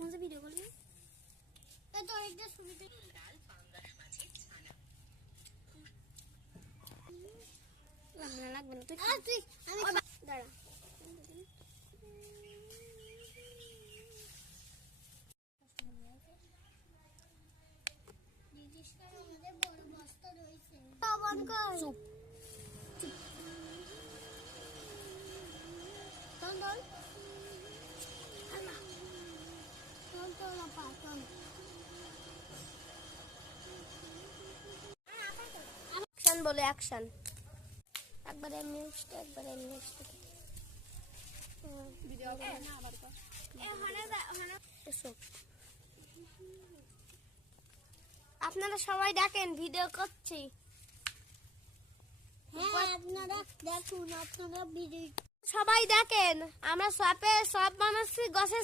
মাঝে ভিডিও করবি তো একটা ছবিতে লাল পাঙ্গাস মাছের ছানা লাগবে না তুই আমি দাঁড়া চুপ অ্যাকশন বলে অ্যাকশন একবার এমনি উঠতে একবার এমনি উঠতে ভিডিও করে না আবার কর আপনারা সবাই দেখেন ভিডিও করছি হ্যাঁ আপনারা দেখুন আপনারা ভিডিও সবাই দেখেন আমরা সব বানাচ্ছি গাছের